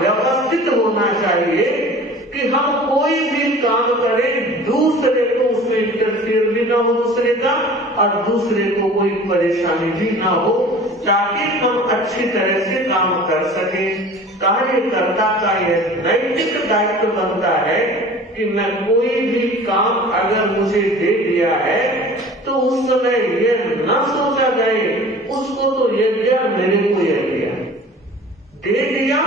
व्यवस्थित होना चाहिए कि हम कोई भी काम करें दूसरे को उसमें इंटरफेयर भी ना हो दूसरे का, और दूसरे को कोई परेशानी भी ना हो, ताकि हम अच्छी तरह से काम कर सके। कार्यकर्ता का यह नैतिक दायित्व बनता है कि मैं कोई भी काम अगर मुझे दे दिया है तो उस समय यह न सोचा जाए उसको तो ये दिया, मेरे को यह दिया, दे दिया,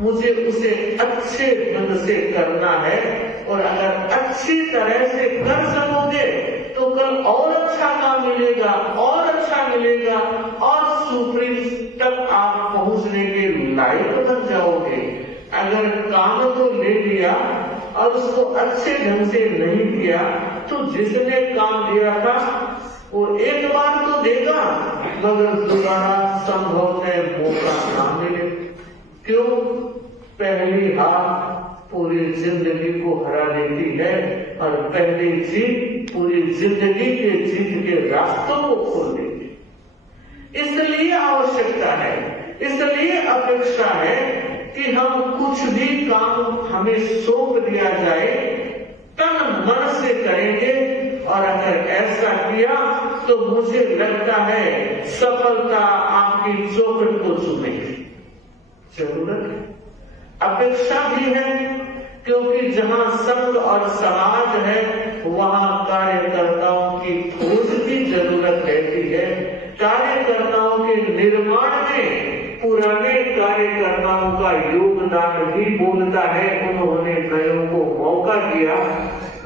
मुझे उसे अच्छे ढंग से करना है। और अगर अच्छी तरह से कर सकोगे तो कल और अच्छा काम मिलेगा, और अच्छा मिलेगा, और सुप्रीम तक आप पहुंचने के लायक बन जाओगे। अगर काम तो ले लिया और उसको अच्छे ढंग से नहीं किया तो जिसने काम दिया था वो एक बार तो देगा, मगर दोबारा संभव है मौका ना मिले। क्यों? पहली हार पूरी जिंदगी को हरा देती है और पहली जीत पूरी जिंदगी के जीत के रास्तों को खोल देती है। इसलिए आवश्यकता है, इसलिए अपेक्षा है कि हम कुछ भी काम हमें सौंप दिया जाए तन मन से करेंगे, और अगर ऐसा किया तो मुझे लगता है सफलता आपकी चौखट को छूएगी। जरूरत है, अपेक्षा भी है, क्योंकि जहां संघ और समाज है वहां कार्यकर्ताओं की खोज की जरूरत रहती है। कार्यकर्ताओं के निर्माण में पुराने कार्यकर्ताओं का योगदान भी बोलता है। उन्होंने नयों को मौका दिया,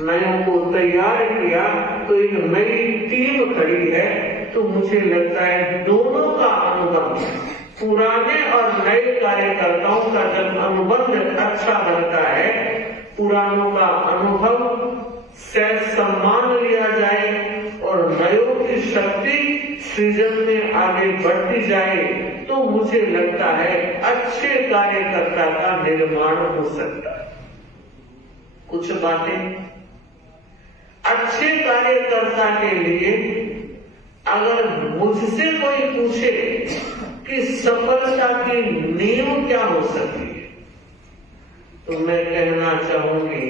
नयों को तैयार किया, तो एक नई टीम खड़ी है। तो मुझे लगता है दोनों का अनुगम, पुराने और नए कार्यकर्ताओं का जब अनुबंध अच्छा बनता है, पुरानों का अनुभव से सम्मान लिया जाए और नयों की शक्ति सृजन में आगे बढ़ती जाए, तो मुझे लगता है अच्छे कार्यकर्ता का निर्माण हो सकता है। कुछ बातें अच्छे कार्यकर्ता के लिए, अगर मुझसे कोई पूछे कि सफलता की नींव क्या हो सकती है, तो मैं कहना चाहूंगी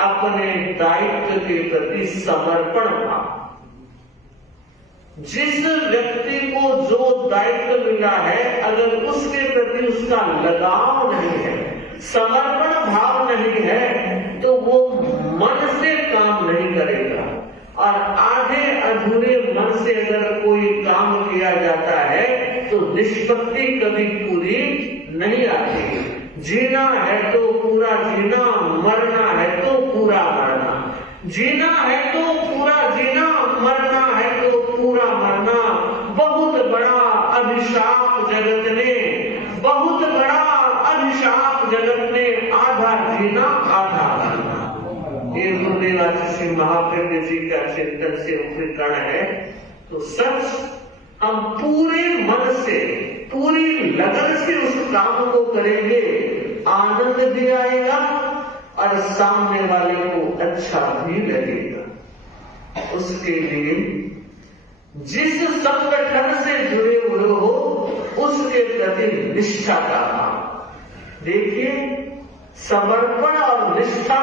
अपने दायित्व के प्रति समर्पण भाव। जिस व्यक्ति को जो दायित्व मिला है, अगर उसके प्रति उसका लगाव नहीं है, समर्पण भाव नहीं है, तो वो मन से काम नहीं करेगा। और आधे अधूरे मन से अगर कोई काम किया जाता है तो निष्पत्ति कभी पूरी नहीं आती। जीना है तो पूरा जीना, मरना है तो पूरा मरना, जीना है तो पूरा जीना, मरना है तो पूरा मरना। बहुत बड़ा अभिशाप जगत ने, बहुत बड़ा अभिशाप जगत ने, आधा जीना आधा मरना। ये गुरुदेव श्री महाप्रभु जी का चिंतन से उपकरण है। तो सच हम पूरे मन से, पूरी लगन से उस काम को करेंगे, आनंद भी आएगा और सामने वाले को अच्छा भी लगेगा। उसके लिए जिस संगठन से जुड़े हुए हो उसके प्रति निष्ठा का भाव। देखिए, समर्पण और निष्ठा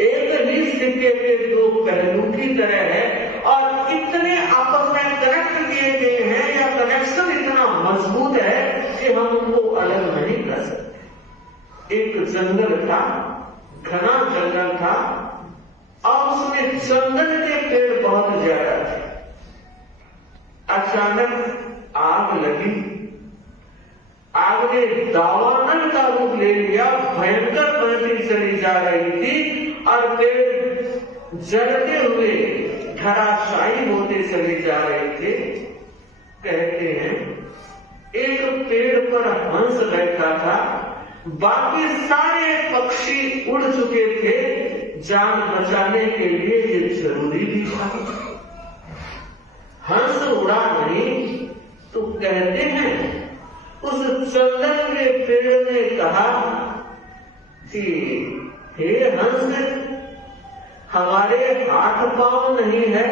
एक ही सिक्के के दो पहलू की तरह है, और इतने आपस में कनेक्ट किए गए हैं, या कनेक्शन इतना मजबूत है कि हम उनको अलग नहीं कर सकते। एक जंगल था, घना जंगल था, और उसमें चंदन के पेड़ बहुत ज्यादा थे। अचानक आग लगी, आग ने दावानल का रूप ले लिया, भयंकर बनती चली जा रही थी और पेड़ जलते हुए धराशायी होते चले जा रहे थे। कहते हैं एक पेड़ पर हंस बैठा था, बाकी सारे पक्षी उड़ चुके थे। जान बचाने के लिए ये जरूरी भी था। हंस उड़ा नहीं, तो कहते हैं उस चंदन के पेड़ ने कहा कि हे हंस, हमारे हाथ पांव नहीं है,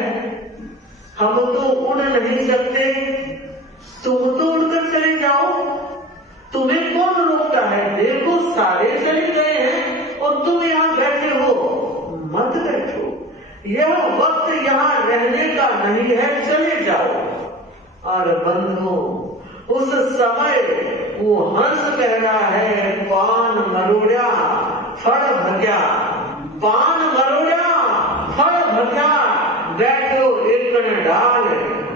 हम तो उड़ नहीं सकते, तुम तो उड़कर चले जाओ, तुम्हें कौन रोकता यह वक्त यहाँ रहने का नहीं है, चले जाओ। और बंधुओं, उस समय वो हंस कह रहा है, पान मरोड़ा फल भग्या, पान मरोड़ा फल भग्या, बैठो एक डाल,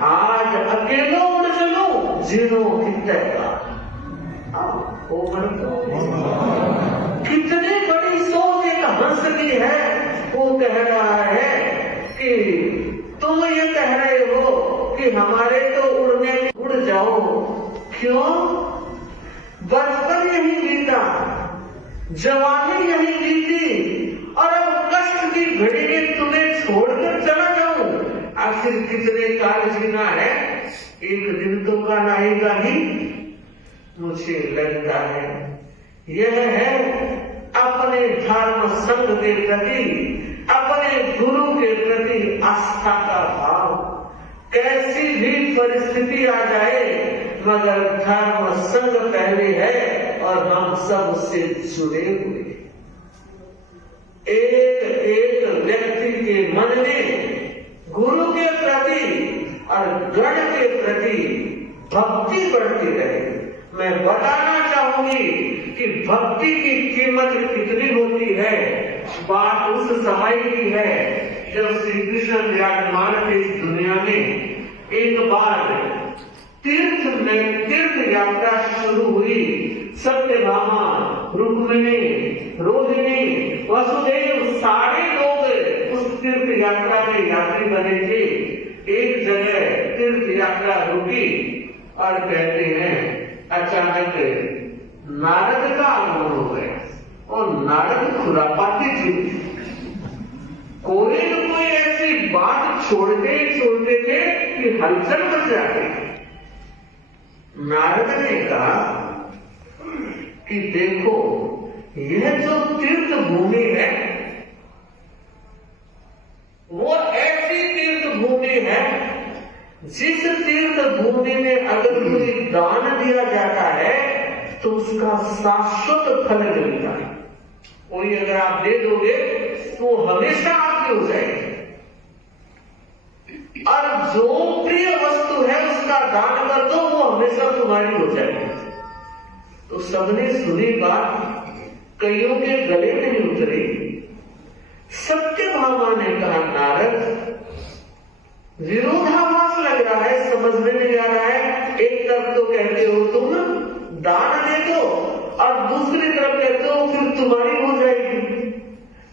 आज अकेलो उड़ चलो, जीनो कितने का। कितनी बड़ी सोच एक हंस की है। वो कह रहा है कि तुम ये कह रहे हो कि हमारे तो उड़ने उड़ जाओ, क्यों? बचपन यही बीता, जवानी यही बीती, और अब कष्ट की घड़ी में तुम्हें छोड़कर चला जाऊं। आखिर कितने काल जीना है, एक दिन तो का आएगा ही। मुझे लगता है यह है अपने धर्म संघ के प्रति, अपने गुरु के प्रति आस्था का भाव। कैसी भी परिस्थिति आ जाए, मगर धर्म संघ पहले है और हम सब उससे जुड़े हुए। एक एक व्यक्ति के मन में गुरु के प्रति और गण के प्रति भक्ति बढ़ती रहे। मैं बताना चाहूंगी कि भक्ति की कीमत कितनी होती है। बात उस समय की है जब श्री कृष्ण विराजमान थे इस दुनिया में। एक बार तीर्थ यात्रा शुरू हुई। सत्यभामा, रुक्मिणी, रोहिणी, वसुदेव सारे लोग उस तीर्थ यात्रा में यात्री बने थे। एक जगह तीर्थ यात्रा रुकी और कहते हैं अचानक नारद का आगमन हो गया और नारद खुरापाती थे। कोई न कोई ऐसी बात छोड़ते थे कि हलचल मच जाती। नारद ने कहा कि देखो, यह जो तीर्थ भूमि है वो ऐसी तीर्थ भूमि है जिस तीर्थ भूमि में अगर कोई दान दिया जाता है तो उसका शाश्वत फल मिलता है। कोई अगर आप दे दोगे तो हमेशा आपकी हो जाएगी, और जो प्रिय वस्तु है उसका दान कर दो, वो हमेशा तुम्हारी हो जाएगी। तो सबने सुनी बात, कईयों के गले नहीं उतरी। सत्यभामा ने कहा, नारद, विरोधाभास लग रहा है, समझ में नहीं आ रहा है। एक तरफ तो कहते हो तुम दान दे दो और दूसरी तरफ कहते हो फिर तुम्हारी हो जाएगी।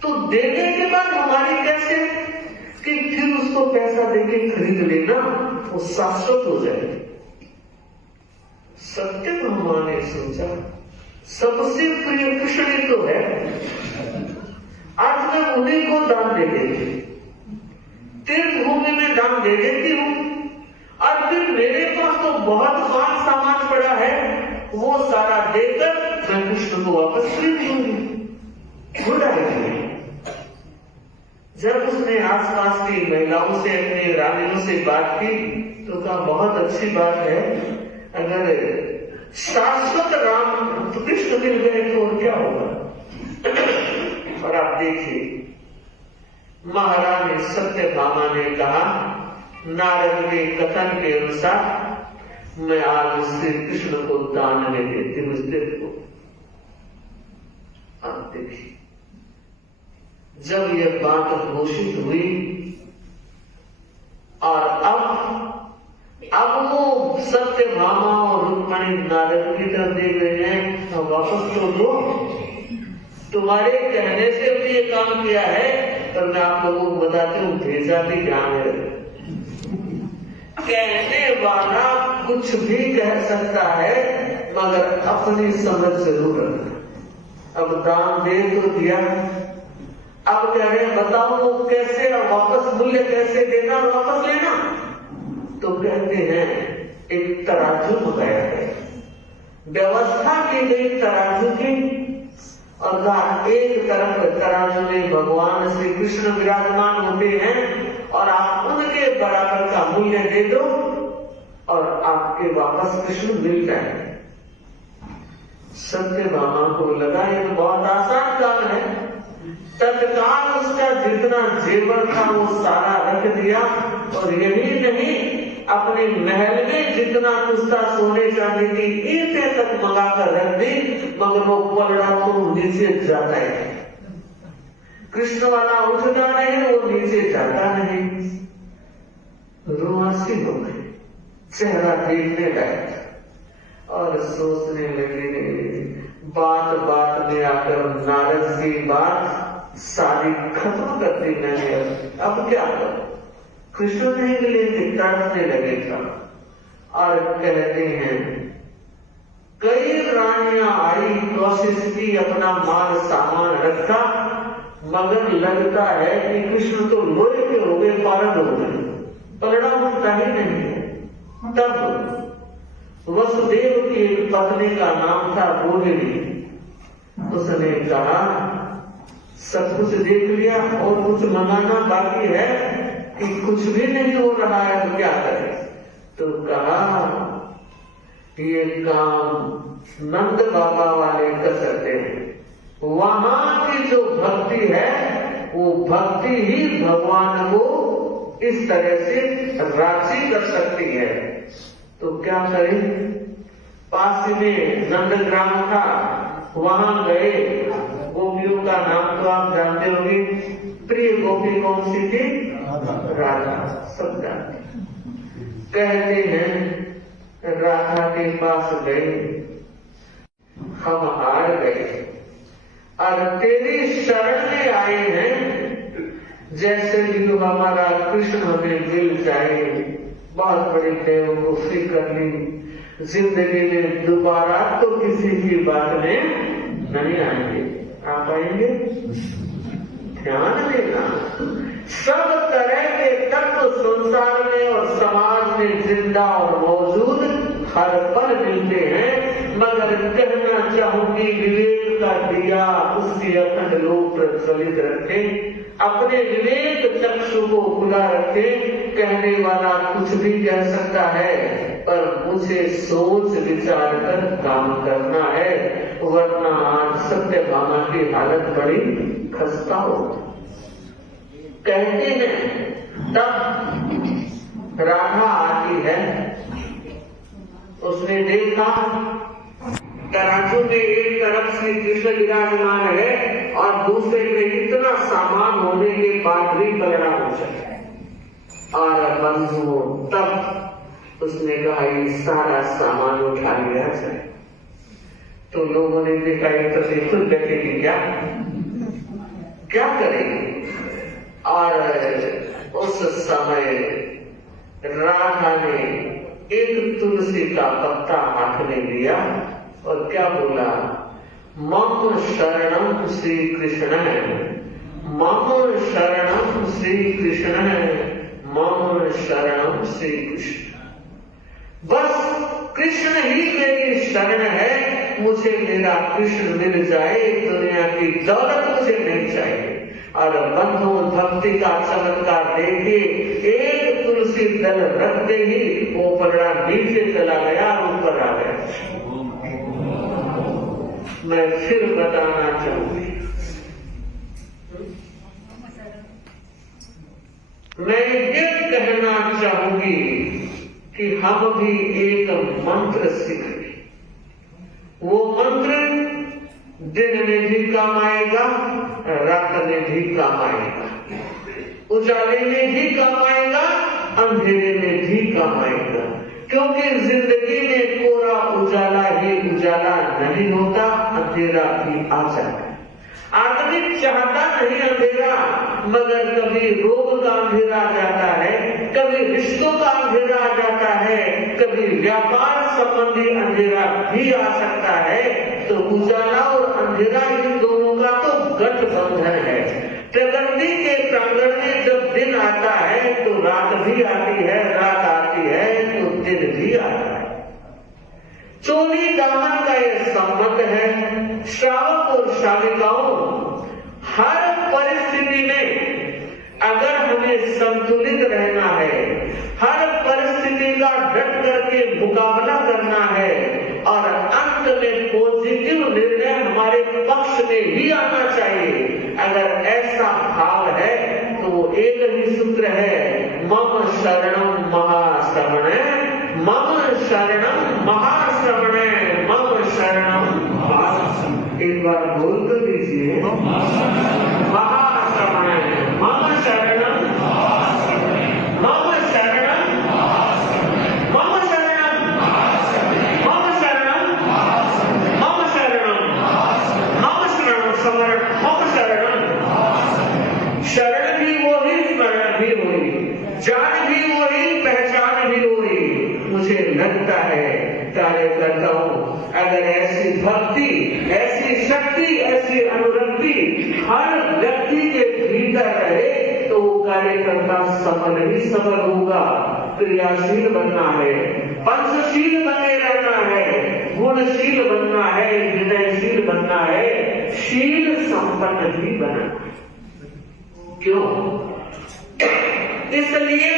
तो देने के बाद हमारी कैसे? कि फिर उसको पैसा देके खरीद लेना, वो शाश्वत हो जाएगी। सत्यभामा ने सोचा, सबसे प्रिय कृष्ण ही तो है, आज मैं उन्हीं को दान दे देती, तीर्थ भूमि में दान दे देती हूँ, और फिर मेरे पास तो बहुत सामान पड़ा है, वो सारा देकर मैं कृष्ण को वापस खरीद लूंगी। Good idea. जब उसने आसपास की महिलाओं से, अपने रानियों से बात की तो कहा, बहुत अच्छी बात है, अगर शाश्वत राम तो कृष्ण मिल गए तो और क्या होगा। और आप देखिए, महारानी सत्यभामा ने कहा, नारद के कथन के अनुसार मैं आज श्री कृष्ण को दान में देती हूँ इस तीर्थ को। आप देखिए, जब यह बात घोषित हुई और अब वो सत्यभामा और रुक्मिणी नारद की तरफ देख रहे हैं, तो वापस तो दो, तुम्हारे कहने से भी ये काम किया है, पर मैं आप लोगों को बताती हूँ, भेजा भी ध्यान है। कहने वाला कुछ भी कह सकता है, मगर अपनी समझ जरूर रखना। अब दान दे तो दिया, अब कह रहे हैं बताओ वो कैसे, वापस मूल्य कैसे देना और वापस लेना। तो कहते हैं एक तराजू मंगाया है, व्यवस्था की गई तराजू की, और कहा एक तरफ तराजू में भगवान श्री कृष्ण विराजमान होते हैं और आप उनके बराबर का मूल्य दे दो और आपके वापस कृष्ण मिल जाए। सत्यभामा को लगा ये तो बहुत आसान काम है, तत्काल उसका जितना जेवर था वो सारा रख दिया, और यही नहीं अपने महल में जितना कुछ था सोने चांदी की ईंटें तक मंगा कर रख दी, मगर वो पलड़ा तो नीचे जाता है। कृष्ण वाला उठता नहीं, वो नीचे जाता नहीं। रुआसी हो गए, चेहरा देखने लगा और सोचने लगे। बात बात में आकर नारद की बात सारी खत्म कर दी मैंने। अब क्या करूं? कृष्ण ने के लिए तड़पने लगे था और कहते हैं कई रानियां आई, कोशिश की, अपना माल सामान रखा, मगर लगता है कि कृष्ण तो लोहे के हो गए, पारद हो गए, पलड़ा उठता ही नहीं है। तब वसुदेव की एक पत्नी का नाम था रोहिणी, उसने कहा सब कुछ देख लिया और कुछ मंगाना बाकी है कि कुछ भी नहीं हो रहा है, तो क्या करें? तो कहा ये काम नंद बाबा वाले कर सकते हैं, वहां की जो भक्ति है वो भक्ति ही भगवान को इस तरह से राजी कर सकती है। तो क्या करें? पास में नंदग्राम था, वहां गए। गोपियों का नाम तो आप जानते होंगे। प्रिय गोपी कौन सी थी? राधा, सब जानते। कहते हैं राधा के पास गए, हम हार गए और तेरी शरण में आए हैं, जैसे भी हमारा कृष्ण हमें मिल जाए। बहुत बड़ी बेवकूफी कर ली, जिंदगी में दोबारा तो किसी की बात में नहीं आएंगे। आप आएंगे? ध्यान देना, सब तरह के तत्व संसार में और समाज में जिंदा और मौजूद हर पल मिलते हैं, मगर कहना चाहूंगी विवेक का दिया उसकी अखंड रूप प्रज्वलित रखे, अपने विवेक चक्षु को खुला रखे। कहने वाला कुछ भी कह सकता है, पर मुझे सोच विचार कर काम करना है, वरना आज सत्यभामा की हालत बड़ी खस्ता हो। कहते हैं तब राधा आती है, उसने देखा तराजू में एक तरफ श्री कृष्ण विराजमान है और दूसरे में इतना सामान होने के बाद भी पलड़ा हो जाए। और बंधुओं, तब उसने कहा ये सारा सामान उठा लिया जाए। तो लोगों ने देखा ये तो खुद देखेगी क्या करेगी। और उस समय राधा ने एक तुलसी का पत्ता हाथ में लिया और क्या बोला, मम शरणम श्री कृष्ण है, मम शरणम श्री कृष्ण है, मम शरणम श्री कृष्ण। बस कृष्ण ही मेरी शरण है, मुझे मेरा कृष्ण मिल जाए, दुनिया की दौलत मुझे मिल जाए। और बंधु भक्ति का चमत्कार देखे, एक तुलसी दल रखते ही वो पलड़ा नीचे चला गया, ऊपर आ गया। मैं फिर बताना चाहूंगी, मैं ये कहना चाहूंगी कि हम भी एक मंत्र सीखें। वो मंत्र दिन में भी काम आएगा, रात में भी काम आएगा, उजाले में भी काम आएगा, अंधेरे में भी काम आएगा। क्योंकि जिंदगी में कोरा उजाला ही उजाला नहीं होता, अंधेरा भी आ जाता है। आदमी चाहता नहीं अंधेरा, मगर कभी रोग का अंधेरा आ जाता है, कभी रिश्तों का अंधेरा आ जाता है, कभी व्यापार संबंधी अंधेरा भी आ सकता है। तो उजाला और अंधेरा इन दोनों का तो गठबंधन है। प्रकृति के प्रांगण में जब दिन आता है तो रात भी आती है, रात आती है तो दिन भी आता है। चोली दामन का यह संबंध है। श्रावक और श्राविकाओं, हर परिस्थिति में अगर हमें संतुलित रहना है, हर परिस्थिति का डट करके मुकाबला करना है और अंत में पॉजिटिव निर्णय हमारे पक्ष में ही आना चाहिए, अगर शरणं महाश्रवणे, मम शरणं महाश्रवणे, मम शरणं महाश्रवणे। एक बार बोल कर दीजिए, महाश्रवणे, मम शरणं, मम शरणं, मम शरणं, मम शरणं, मम शरणं, मम शरणं समरण, मम शरणं। शरण भी वही, स्मरण भी वही, जान भी वही, पहचान भी वही। मुझे लगता है कार्यकर्ताओं, अगर ऐसी भक्ति, ऐसी शक्ति, ऐसी अनुरक्ति हर व्यक्ति के भीतर रहे तो वो कार्यकर्ता सफल ही सफल होगा। क्रियाशील बनना है, पंचशील बने रहना है, गुणशील बनना है, हृदयशील बनना है, शील संपन्न भी बनना है। क्यों? इसलिए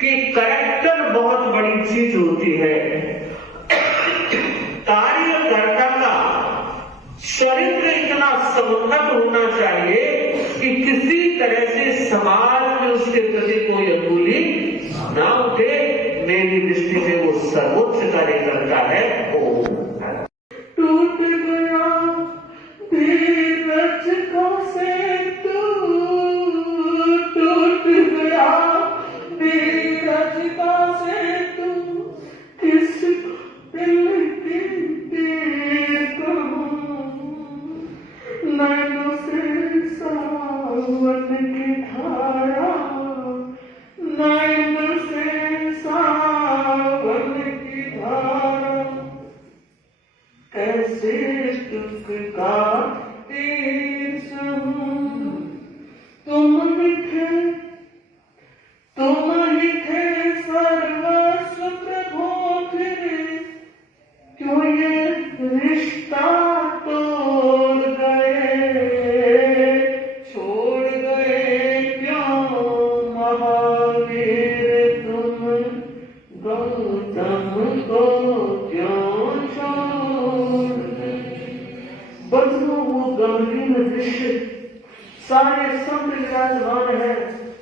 कि कैरेक्टर बहुत बड़ी चीज होती है। कार्यकर्ता का चरित्र इतना समुन्नत होना चाहिए कि किसी तरह से समाज में उसके प्रति कोई अतुली ना उठे। मेरी दृष्टि में वो सर्वोच्च कार्यकर्ता है। टूट गया धीरज को से तू, टूट गया धीरज को से तू, किस दिल की नैनों से सावन की धारा, नैनों से सावन की धारा, कैसे दुख का तीर सहूं। तुम ही थे सर्वस्व प्रभु, फिर क्यों ये रिश्ता तोड़ गए, छोड़ गए क्यों महावीर तुम, गौतम को क्यों छोड़ गए। बंधुओं, वो गंभीर दृश्य, सारे संत विराजमान है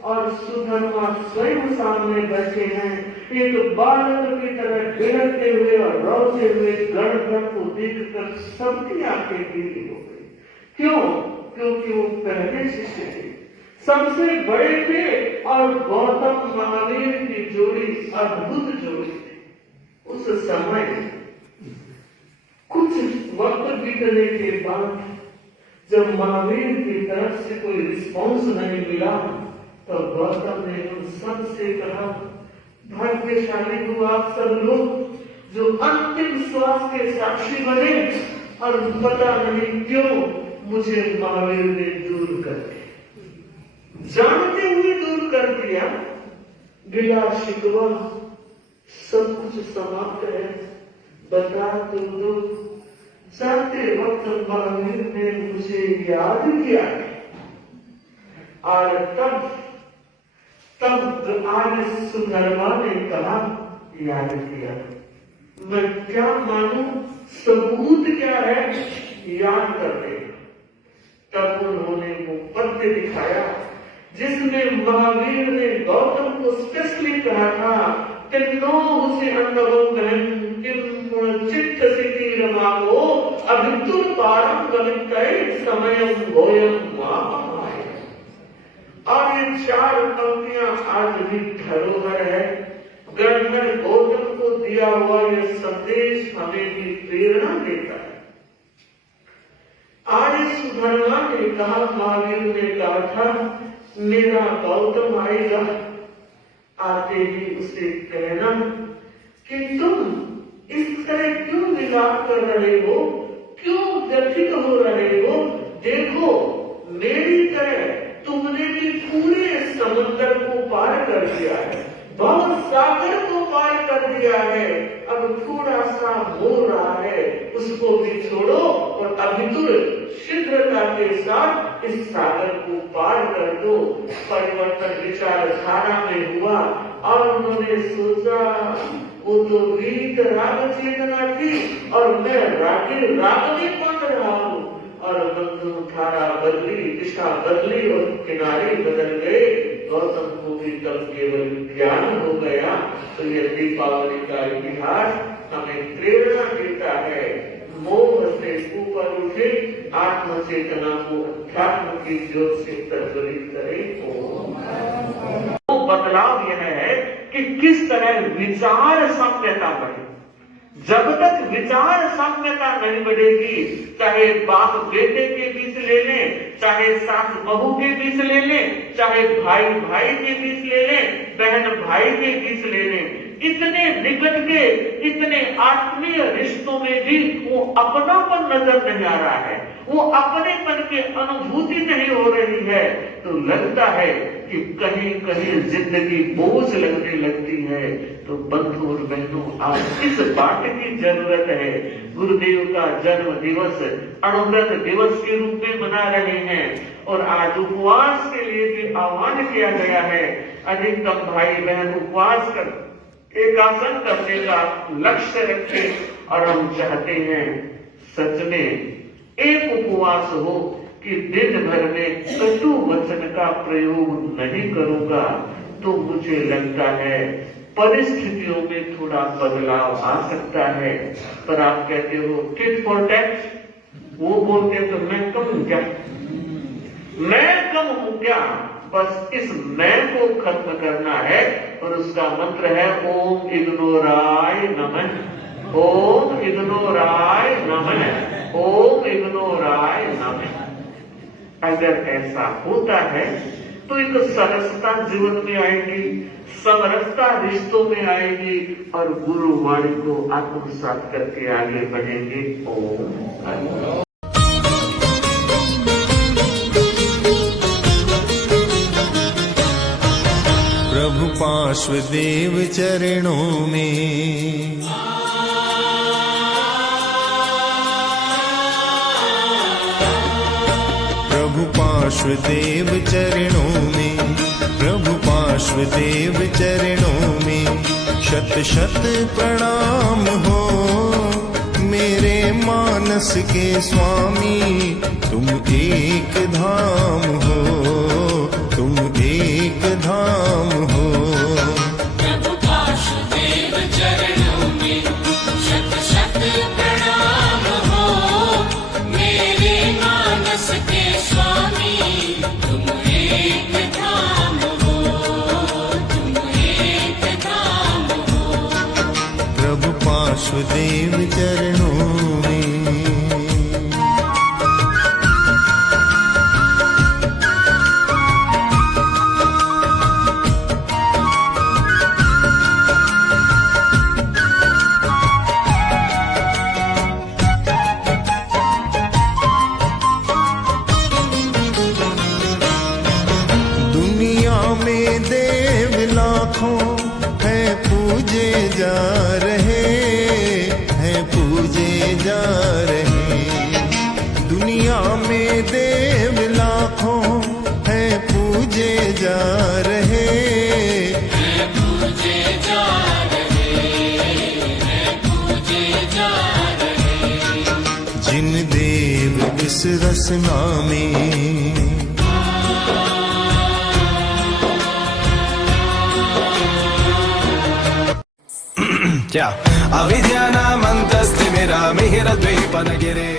और सुधर्मा स्वयं सामने बैठे हैं। एक बालक की तरह बिलखते हुए और रोते हुए गणधर को देखकर सबकी आंखें गीली हो गई। क्यों? क्योंकि वो पहले शिष्य थे, सबसे बड़े थे और गौतम महावीर की जोड़ी अद्भुत जोड़ी थी। उस समय कुछ वक्त बीतने के बाद जब महावीर की तरफ से कोई रिस्पॉन्स नहीं मिला तो गौतम ने उन सब से कहा, भाग्यशाली हो आप सब लोग जो अंतिम श्वास के साक्षी बने और पता नहीं क्यों मुझे महावीर ने दूर कर दिया, जानते हुए दूर कर दिया। गिला शिकवा सब कुछ समाप्त है, बता तुम लोग जाते वक्त महावीर ने मुझे याद किया और तब आज सुधर्मा ने कहा याद किया, मैं क्या मानूं, सबूत क्या है, याद कर ले। तब उन्होंने वो पत्र दिखाया जिसमें महावीर ने गौतम को स्पेशली कहा था, किन्नो उसे अन्नवंदन किम चित्त सिद्धि रमागो अभितुर पारम गमितै समयम गोयम महामाय। और ये चार पंक्तियां आज भी धरोहर है। गणधर गौतम को दिया हुआ यह संदेश हमें भी प्रेरणा देता है। आर्य सुधर्मा ने कहा, महावीर ने कहा था मेरा गौतम आएगा, आते ही उसे कहना कि तुम इस तरह क्यों विलाप कर रहे हो, क्यों व्यथित हो रहे हो। देखो मेरी तरह तुमने भी पूरे समुद्र को पार कर दिया है, बहुत सागर को पार कर दिया है। अब थोड़ा सा हो रहा है, उसको भी छोड़ो और अभितुर शीघ्रता के साथ इस सागर को पार कर दो। परिवर्तन विचारधारा में हुआ और उन्होंने सोचा वो तो रीत राग चेतना थी और मैं राग में पढ़ रहा हूँ। और बंधु धारा बदली, दिशा बदली और किनारे बदल गए। गौतम को भी कल केवल ज्ञान हो गया। तो ये दीपावली का इतिहास हमें प्रेरणा देता है, मोह से ऊपर उठे, आत्म चेतना को अध्यात्म की ज्योत से प्रज्वलित करे। तो बदलाव यह है कि किस तरह विचार साम्यता बढ़े। जब तक विचार साम्यता नहीं बढ़ेगी, चाहे बाप बेटे के बीच ले लें, चाहे सास बहू के बीच ले लें, चाहे भाई भाई के बीच ले लें, बहन भाई के बीच ले लें, इतने निकट के इतने आत्मीय रिश्तों में भी वो अपनापन नजर नहीं आ रहा है, वो अपनेपन की अनुभूति नहीं हो रही है। तो लगता है कि कहीं कहीं जिंदगी बोझ लगने लगती है। तो बंधु और बहनों, आज इस बात की जरूरत है। गुरुदेव का जन्म दिवस अणुव्रत दिवस के रूप में मना रहे हैं और आज उपवास के लिए भी आह्वान किया गया है। अधिकतम भाई बहन उपवास कर एकासन करने का लक्ष्य रखें और हम चाहते हैं सच में एक उपवास हो कि दिन भर में कटु वचन का प्रयोग नहीं करूंगा। तो मुझे लगता है परिस्थितियों में थोड़ा बदलाव आ सकता है। पर आप कहते हो टिट फॉर टैट, वो बोलते तो मैं कम हूं क्या, मैं कम हूं क्या। बस इस मैं को खत्म करना है और उसका मंत्र है ओम इग्नोराय नमः, ओम इग्नोराय नमः, ओम इग्नोराय नमः। अगर ऐसा होता है तो एक सरसता जीवन में आएगी, समरसता रिश्तों में आएगी और गुरु वाणी को आत्मसात करके आगे बढ़ेंगे। ओम प्रभु पार्श्वदेव चरणों में, प्रभु पार्श्वदेव चरणों में, प्रभु पार्श्वदेव चरणों में शत शत प्रणाम हो। मेरे मानस के स्वामी तुम एक धाम हो, तुम एक धाम हो। प्रभु वासुदेव चरणों में शत शत प्रणाम हो। मेरे मानस के स्वामी तुम एक धाम हो, तुम एक धाम हो। प्रभु वासुदेव चरणों में। दुनिया में देव लाखों है पूजे जा रहे, हैं पूजे जा रहे। दुनिया में देव लाखों है पूजे जा रहे, हैं पूजे जा रहे, हैं पूजे जा रहे। जिन देव इस रसना में क्या अविद्यानामन्तस्तिमिरामिहिरद्वीपनगिरे